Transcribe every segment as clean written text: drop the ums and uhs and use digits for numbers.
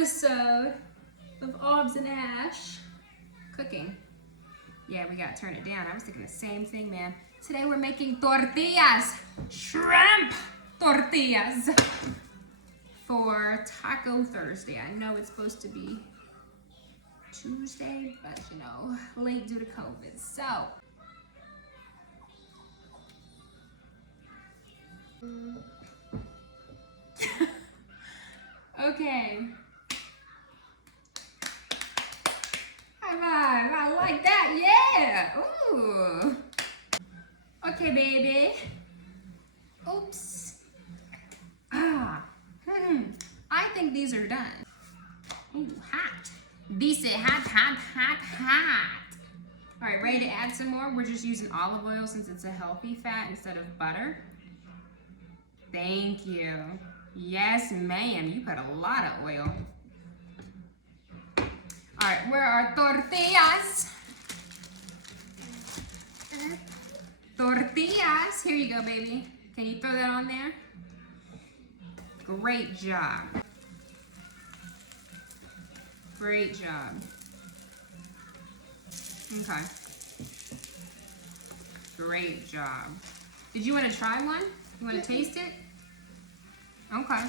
episode of Aubs and Ash cooking. Yeah, we gotta turn it down. I was thinking the same thing, man. Today we're making tortillas, shrimp tortillas for Taco Thursday. I know it's supposed to be Tuesday, but you know, late due to COVID. So, okay. High five, I like that, yeah. Ooh. Okay, baby. Oops. I think these are done. Ooh, hot. These say hot, hot, hot, hot. All right, ready to add some more? We're just using olive oil since it's a healthy fat instead of butter. Thank you. Yes, ma'am, you put a lot of oil. All right, where are tortillas? Tortillas, here you go, baby. Can you throw that on there? Great job. Great job. Okay. Great job. Did you want to try one? You want to taste it? Okay.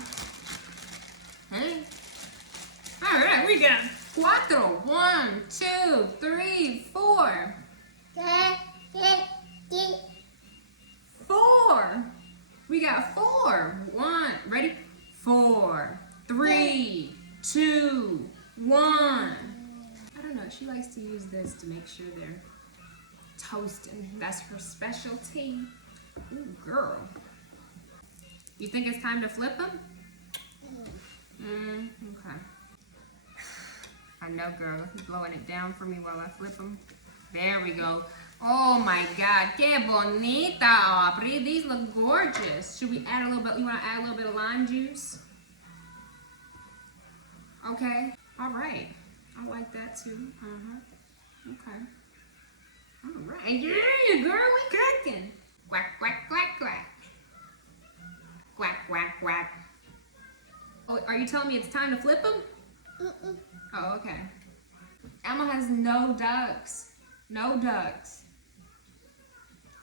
Hey. All right, we got cuatro. 1, 2, 3, 4. 4. We got 4. 1. Ready? 4, 3, 2, 1. I don't know. She likes to use this to make sure they're toasted. That's her specialty. Ooh, girl. You think it's time to flip them? Okay. I know, girl. You're blowing it down for me while I flip them. There we go. Oh my God, que bonita, Aubrey. These look gorgeous. Should we add a little bit? You want to add a little bit of lime juice? Okay. All right. I like that too. Okay. All right. Yeah, girl, we cooking. Quack, quack, quack, quack. Quack, quack, quack. Oh, are you telling me it's time to flip them? Oh, okay. Emma has no ducks. No ducks.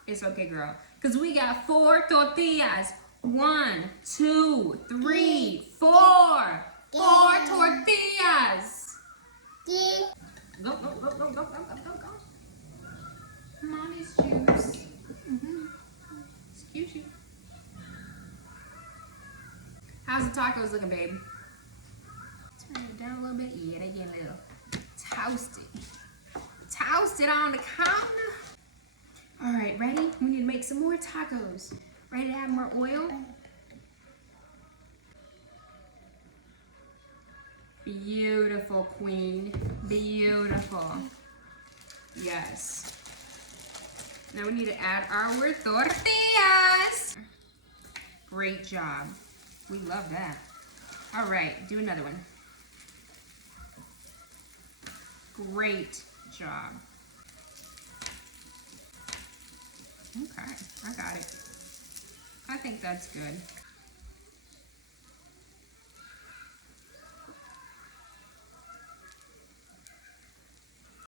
It's okay, girl. Because we got 4 tortillas. 1, 2, 3, 4. 4 tortillas. Go, go, go, go, go, go, go, go. Mommy's juice. Excuse you. How's the tacos looking, babe? Turn it down a little bit. Yeah, they get a little toasty. Toasted on the counter. All right, ready? We need to make some more tacos. Ready to add more oil? Beautiful, queen. Beautiful. Yes. Now we need to add our tortillas. Great job. We love that. All right, do another one. Great job. Okay, I got it. I think that's good.